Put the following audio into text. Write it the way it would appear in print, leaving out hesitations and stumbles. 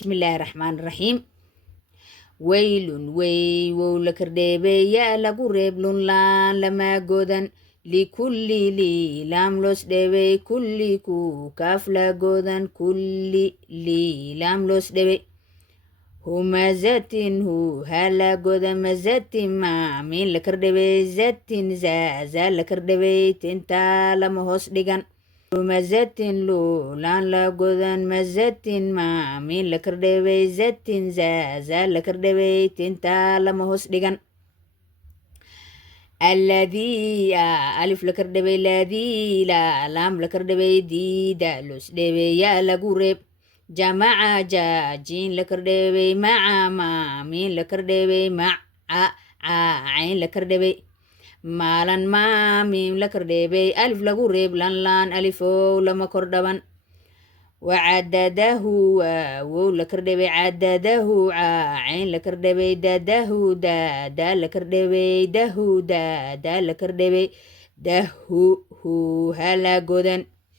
بسم الله الرحمن الرحيم. ويل وي ولكردبي يا لقرب لان لما جودن لكل لي لاملوس دبي كل كو كافلا جودن كل لي لاملوس دبي هما زاتين هو هلا جودن مزاتين ما مين لكردبي زاتين زا لكردبي تنتا لما هوس ديغان mazatin lu lan la godan mazatin ma min la kardebay zatin za la kardebay tinta lama hos dhigan alladhi alif la kardebay ladhi la lam la kardebay di dalus debe ya la gureb jama'a jin la kardebay ma'a ma min la kardebay ma'a ain la kardebay maalan maa miim la kardheebey alif lagu reeb lan alifow lama kordhaban wacadadahu wow la kardhebey cadadahu cayn la kardhebey dadahu daa la kardhebey dahu daa la kardhebey dahu hu hala godan